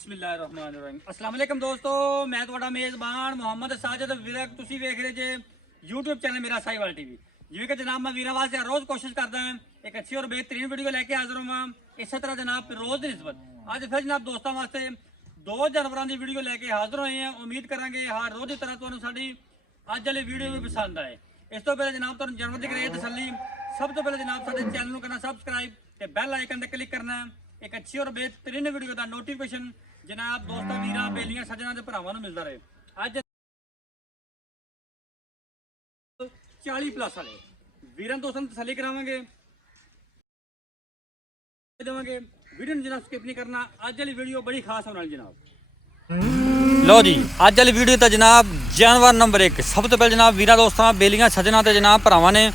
ਬਿਸਮਿਲ੍ਲਾਹਿਰਰਹਿਮਾਨਿਰਰਹੀਮ। अस्सलाम वालेकुम दोस्तों, मैं ਤੁਹਾਡਾ ਮੇਜ਼ਬਾਨ ਮੁਹੰਮਦ ਸਾਜਦ ਵੀਰ। ਤੁਸੀਂ ਵੇਖ ਰਹੇ ਜੇ YouTube ਚੈਨਲ ਮੇਰਾ ਸਾਈਵਾਲ ਟੀਵੀ। ਜਿਵੇਂ ਕਿ ਜਨਾਬ ਮੈਂ ਵੀਰਾਂ ਵਾਸਤੇ ਰੋਜ਼ ਕੋਸ਼ਿਸ਼ ਕਰਦਾ ਹਾਂ ਇੱਕ ਅੱਛੀ ਔਰ ਬਿਹਤਰੀਨ ਵੀਡੀਓ ਲੈ ਕੇ ਹਾਜ਼ਰ ਹਾਂ। ਇਸੇ ਤਰ੍ਹਾਂ ਜਨਾਬ ਰੋਜ਼ ਦੀ ਨਿਸਬਤ ਅੱਜ ਫਿਰ ਜਨਾਬ ਦੋਸਤਾਂ ਵਾਸਤੇ ਦੋ ਜਾਨਵਰਾਂ ਦੀ ਵੀਡੀਓ ਲੈ ਕੇ ਹਾਜ਼ਰ ਹੋਏ ਹਾਂ। ਉਮੀਦ ਕਰਾਂਗੇ ਹਰ ਰੋਜ਼ ਦੀ ਤਰ੍ਹਾਂ ਤੁਹਾਨੂੰ ਸਾਡੀ ਅੱਜ ਵਾਲੀ ਵੀਡੀਓ ਵੀ ਪਸੰਦ ਆਏ। ਇਸ ਤੋਂ ਪਹਿਲਾਂ ਜਨਾਬ ਤੁਹਾਨੂੰ ਜਾਨਵਰ ਦੀ ਕਰੀਏ ਤਸੱਲੀ। ਸਭ ਤੋਂ ਪਹਿਲਾਂ ਜਨਾਬ ਸਾਡੇ ਚੈਨਲ ਨੂੰ ਕਰਨਾ ਸਬਸਕ੍ਰਾਈਬ ਤੇ ਬੈਲ ਆਈਕਨ ਤੇ ਕਲਿੱਕ ਕਰਨਾ। एक अच्छी और बेहतरीन वीडियो का नोटिफिकेशन जनाब दोस्तों वीर बेलियां सज्जना के भरावां नूं मिलता रहे। अज 40 प्लस वाले वीरां दोस्तों तसल्ली करावांगे देवांगे। वीडियो नूं जनाब स्किप नहीं करना। अज वाली वीडियो बड़ी खास होने वाली जनाब। लो जी अज वाली वीडियो तो जनाब जानवर नंबर 1 सब तो पहले जनाब वीरां दोस्तों बेलियां सज्जना ते जनाब भरावां ने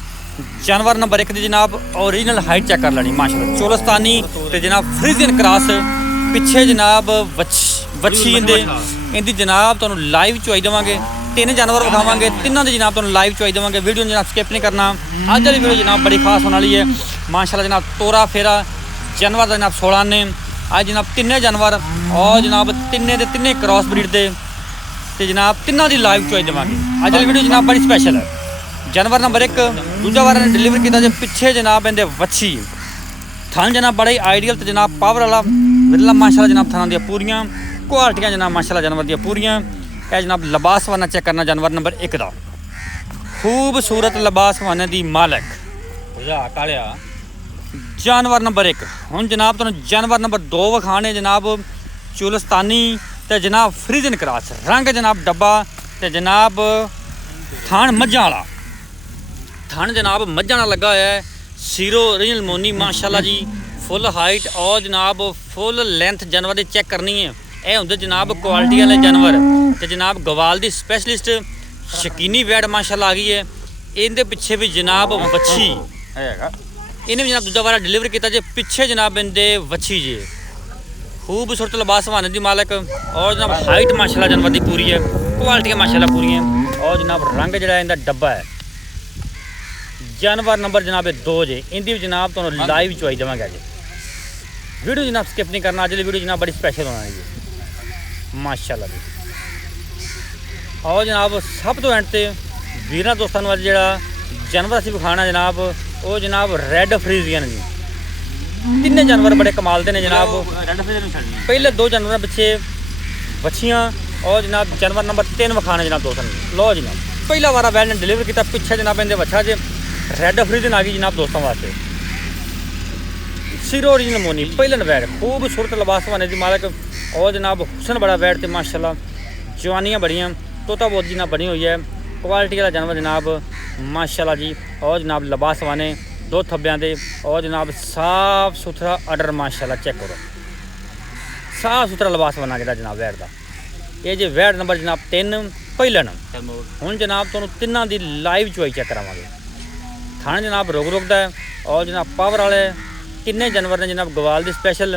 जानवर नंबर 1 की जनाब ओरिजिनल हाइट चेक कर लेनी माशाल्लाह। चोलस्तानी ते जनाब फ्रीजियन क्रॉस पिछे जनाब वच्छी इनकी जनाब तुहानूं लाइव चुआई देवांगे। तीन जानवर विखावांगे, तिन्हां दी जनाब तुहानूं लाइव चुआई देवांगे। वीडियो जनाब स्किप नहीं करना। अज वाली वीडियो जनाब बड़ी खास होने वाली है माशाल्लाह। जनाब तोरा फेरा जानवर का जनाब 16 ने अज जनाब तिन्ने जानवर और जनाब तिन्ने दे तिन्ने क्रॉस ब्रीड दे ते जनाब तिन्हां दी लाइव चुआई देवांगे। अज वाली वीडियो जनाब बड़ी स्पैशल है। जानवर नंबर 1 दूजा वार ने डिलीवर किया जो पिछे जनाब इनके वच्छी थन जनाब बड़ा ही आइडियल तो जनाब पावर वाला विरला माशाल्लाह। जनाब थाना दी पूरियां क्वालिटियां जनाब माशाल्लाह जानवर दी पूरियां। यह जनाब लिबास वाना चेक करना जानवर नंबर 1 का खूबसूरत लिबास वाने दी मालक कालिया जानवर नंबर 1। हुण जनाब तुहानूं जानवर नंबर 2 विखाने जनाब चुलस्तानी ते जनाब फ्रीजन क्रॉस रंग जनाब डब्बा ते जनाब थान मझां वाला थान जनाब मझां नाल लगा होया है। सीरो ओरिजिनल मोनी माशाल्लाह जी फुल हाइट और जनाब फुल लेंथ जानवर की चेक करनी है। यह होंदे जनाब क्वालिटी वाले जानवर ते जनाब गवाल दी स्पैशलिस्ट शकीनी वैट माशाल्लाह आ गई है। इनके पिछे भी जनाब वच्छी है। इन्हें भी जनाब दूजा वाला डिलीवर किया जे पिछे जनाब इनके वच्छी जे खूबसूरत लिबास बहाने की मालक और जनाब हाइट माशाल्लाह जानवर की पूरी है। क्वालिटियाँ माशाल्लाह पूरी हैं और जनाब रंग जो इनका डब्बा है। जानवर नंबर जनाब 2 जे इनकी भी जनाब तो लाइव चुआई देवांगे। अज वीडियो जनाब स्किप नहीं करना। अज वीडियो जनाब बड़ी स्पैशल होना जी माशाल्लाह जी। और जनाब सब तो एंड से वीरां दोस्तों वाल जो जानवर असीं विखाना जनाब वो जनाब रैड फ्रीजियन जी। तिन्ने जानवर बड़े कमाल के ने जनाब। पहले 2 जानवर पिछे वच्छियाँ और जनाब जानवर नंबर 3 विखाने जनाब दोस्तों। लो जनाब पहला वारा वैल ने डिलीवर किया पिछे जनाब इनके वच्छा जे रैड फ्रीजन आ गई जनाब दोस्तों वास्ते। सीरो ओरिजिनल मोनी पहलन वैट खूबसूरत लिबास बने की मालक और जनाब हुसन बड़ा वैट तो माशाल्लाह जवानियाँ बड़ियाँ तोता बहुत जनाब बनी हुई है। क्वालिटी वाला जानवर जनाब माशाल्लाह जी। और जनाब लिबास बने 2 थब्बियां दे और जनाब साफ सुथरा अडर माशाल्लाह चेक करो। साफ सुथरा लिबास बना गया जनाब वैट का। ये जो वैट नंबर जनाब 3 पहलन हुण जनाब तुहानूं तिन्हां दी लाइव चुआई चेक करावांगे। थाने जनाब रोक रोकदा है और जनाब पावर वाले तिन्ने जानवर ने जनाब गवाल दी स्पैशल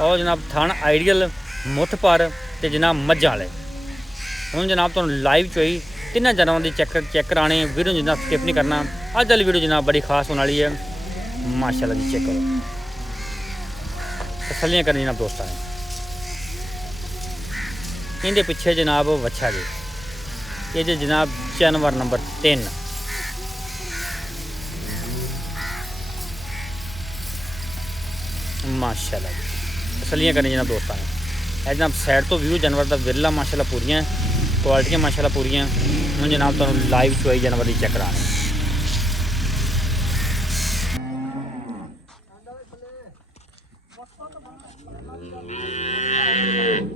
और जनाब थान आइडियल मुठ पर ते जनाब मझां वाले। हुण जनाब तुहानूं लाइव चुआई तिन्हां जानवरां दी चेक कराने। वीडियो जनाब स्किप नहीं करना। अज वाली वीडियो जनाब बड़ी खास होने वाली है माशाल्लाह जी। चेक करो तसल्लियां करनी जनाब दोस्तां ने। इनके पिछे जनाब वच्छा जी ये जो जनाब जानवर नंबर 3 माशाल्लाह जी तसल्लियां करनी जनाब दोस्तों ने। यह जनाब साइड तो व्यू जानवर का विरला माशाल्लाह पूरियां क्वालिटियाँ माशाल्लाह पूरियां। हुण जनाब तुहानूं लाइव चुआई जानवर की चेक कराने।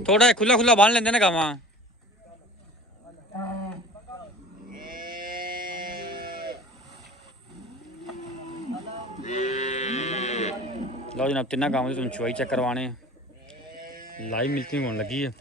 थोड़ा खुला खुला बांध लेंदे ना गावां। लो जनाब तिना गाँव की तुम चुआई चेक करवाने लाइव मिल्किंग होने लगी है।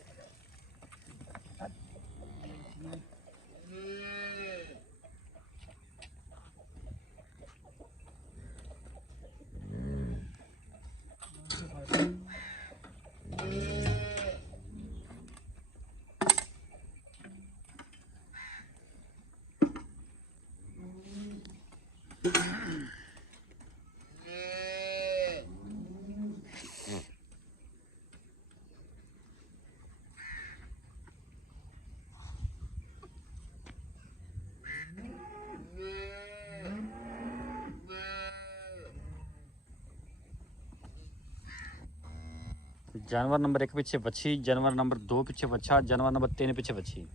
जानवर नंबर 1 पीछे बच्ची, जानवर नंबर 2 पीछे बच्चा, जानवर नंबर 3 पीछे बच्ची।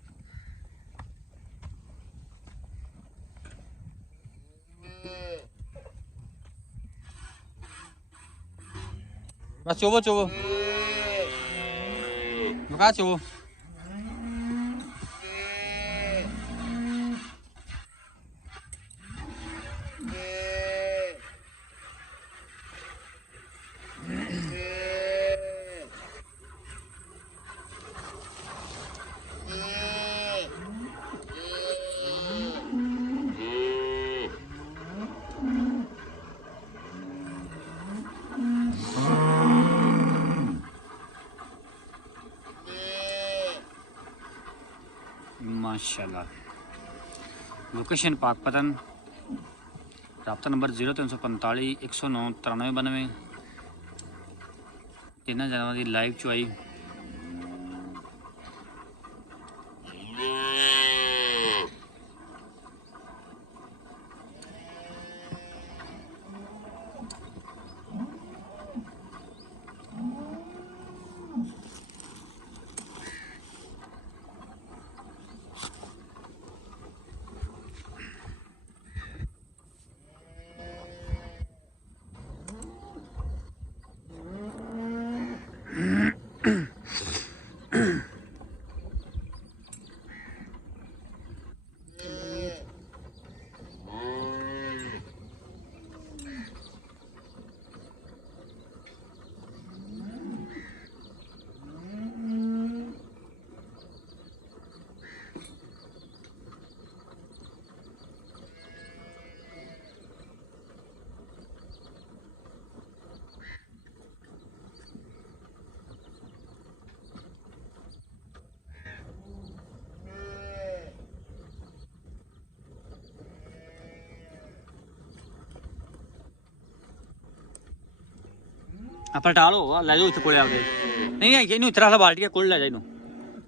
बस चोवो चोवो बका चोवो। माशाल्लाह। लोकेशन पाकपतन, रबता नंबर 0345 109 9392। तिना जानवर की लाइव चुआई। पलटा लो, लै जाओ इतने कोले आपके। नहीं है इन इतना बाल्टी कोल लै जा इन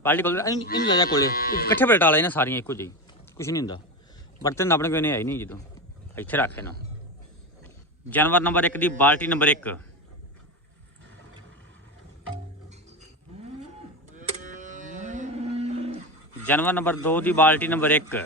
बाल्टी कोल इन लै जा कोले कट्ठे पलटा ला इन्हें सारियां एको जी कुछ नहीं होंगे। बर्तन अपने कोई है ही नहीं जो इतने रख इन्हों। जानवर नंबर 1 की बाल्टी नंबर 1, जानवर नंबर 2 की बाल्टी नंबर 1।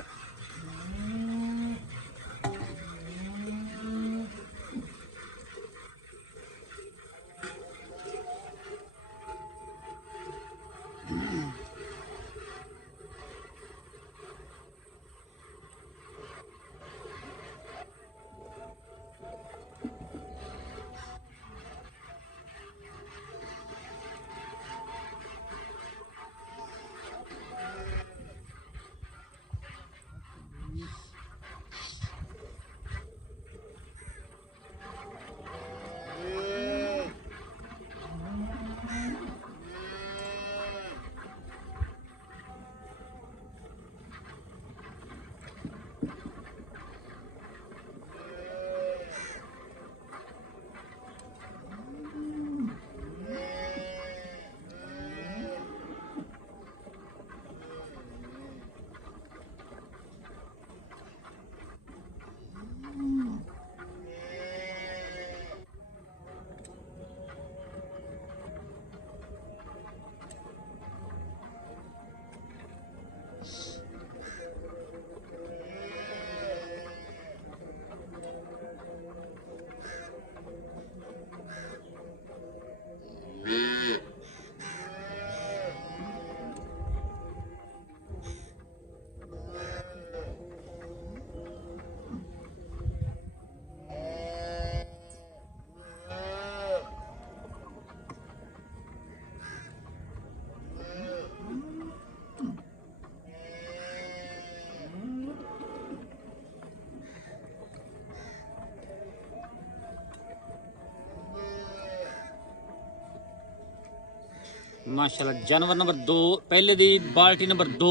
माशाल्लाह। जानवर नंबर 2 पहले दी बाल्टी नंबर 2,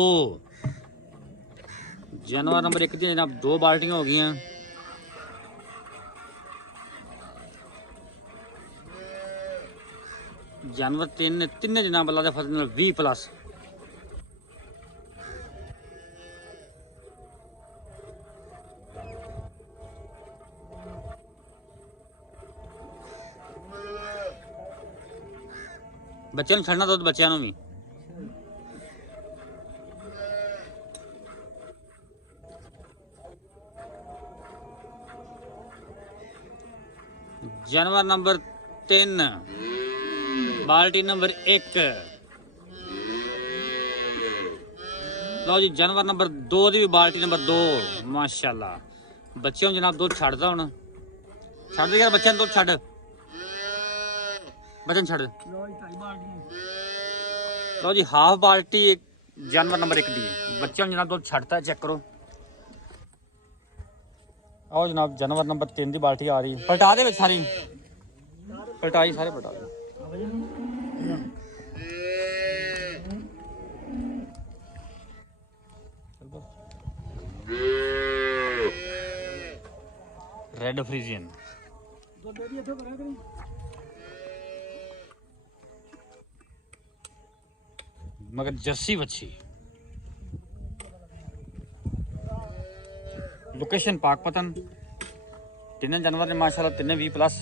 जानवर नंबर 1 दी जनाब 2 बाल्टियां हो गई। जानवर तीन जनाब अल्लाह दे फजल नाल 20+। ਬੱਚਿਆਂ ਨੂੰ ਛੱਡਣਾ ਦੁੱਧ ਬੱਚਿਆਂ ਨੂੰ ਵੀ। ਜਾਨਵਰ ਨੰਬਰ 3 ਬਾਲਟੀ ਨੰਬਰ 1। ਲਓ ਜੀ ਜਾਨਵਰ ਨੰਬਰ 2 ਦੀ ਵੀ ਬਾਲਟੀ ਨੰਬਰ 2 ਮਾਸ਼ਾਅੱਲਾ। ਬੱਚਿਆਂ ਨੂੰ ਜਨਾਬ ਦੁੱਧ ਛੱਡਦਾ ਹੁਣ, ਛੱਡ ਦੇ ਯਾਰ ਬੱਚਿਆਂ ਨੂੰ ਦੁੱਧ ਛੱਡ, ਬੱਚਿਆਂ ਨੂੰ ਛੱਡ। ਲਓ ਜੀ ਹਾਫ ਬਾਲਟੀ ਜਾਨਵਰ ਨੰਬਰ 1 ਦੀ ਬੱਚਿਆਂ ਨੂੰ ਜਨਾਬ ਦੁੱਧ ਛੱਡਤਾ, ਚੈੱਕ ਕਰੋ। ਆਓ ਜਨਾਬ ਜਾਨਵਰ ਨੰਬਰ 3 ਦੀ ਬਾਲਟੀ ਆ ਰਹੀ ਹੈ, ਪਲਟਾ ਦੇ ਵਿੱਚ ਸਾਰੀ ਪਲਟਾਈ, ਸਾਰੇ ਪਲਟਾ ਦੇ। रेड फ्रीजियन मगर जर्सी बच्ची, लोकेशन पाकपतन। तीन जानवर ने माशाल्लाह तीन 20+